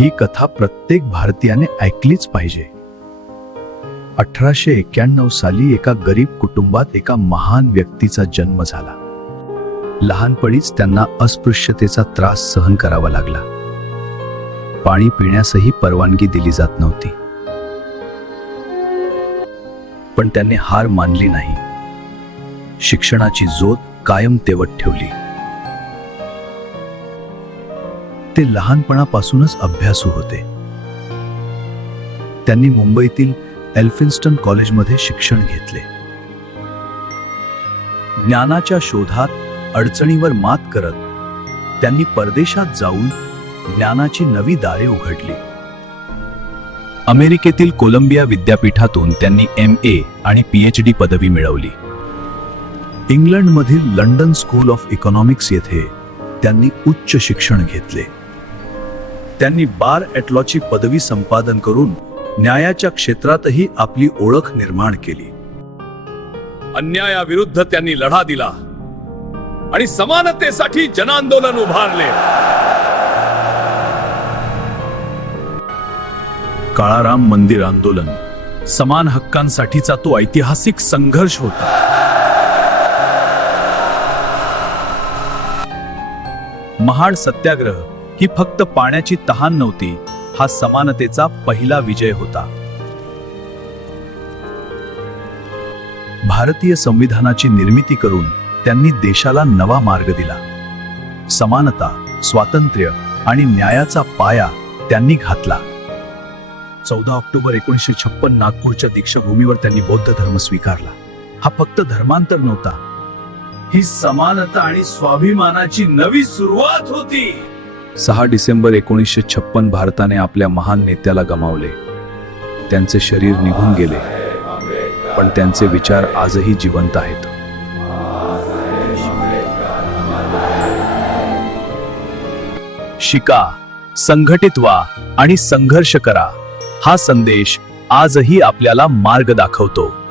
ही कथा प्रत्येक भारतीयाने ऐकलीच पाहिजे. 1891 साली एका गरीब कुटुंबात एका महान व्यक्तीचा जन्म झाला. लहानपणीच त्यांना अस्पृश्यतेचा त्रास सहन करावा लागला. पाणी पिण्यासही परवानगी दिली जात नव्हती. पण त्यांनी हार मानली नाही. शिक्षणाची ज्योत कायम तेवत ठेवली. ते लहानपणापासूनच अभ्यासू होते. त्यांनी मुंबईतील एल्फिन्स्टन कॉलेजमध्ये शिक्षण घेतले. ज्ञानाच्या शोधात अडचणीवर मात करत त्यांनी परदेशात जाऊन ज्ञानाची नवी दारे उघडली. अमेरिकेतील कोलंबिया विद्यापीठातून त्यांनी MA आणि PhD पदवी मिळवली. इंग्लंडमधील लंडन स्कूल ऑफ इकॉनॉमिक्स येथे त्यांनी उच्च शिक्षण घेतले. त्यांनी बार ॲट लॉची पदवी संपादन करून न्यायाच्या क्षेत्रातही आपली ओळख निर्माण केली. अन्यायाविरुद्ध त्यांनी लढा दिला आणि समानतेसाठी जनआंदोलन उभारले. काळाराम मंदिर आंदोलन समान हक्कांसाठीचा तो ऐतिहासिक संघर्ष होता. महाड सत्याग्रह ही फक्त पाण्याची तहान नव्हती, हा समानतेचा पहिला विजय होता. भारतीय संविधानाची निर्मिती करून त्यांनी देशाला नवा मार्ग दिला. समानता, स्वातंत्र्य आणि न्यायाचा पाया त्यांनी घातला. 14 ऑक्टोबर 1956 नागपूरच्या दीक्षाभूमीवर त्यांनी बौद्ध धर्म स्वीकारला. हा फक्त धर्मांतर नव्हता, ही समानता आणि स्वाभिमानाची नवी सुरुवात होती. 6 डिसेंबर 1956 भारताने आपल्या महान नेत्याला गमावले. त्यांचे शरीर निघून गेले, पण त्यांचे विचार आजही जिवंत आहेत. शिका, संघटित व्हा आणि संघर्ष करा, हा संदेश आजही आपल्याला मार्ग दाखवतो.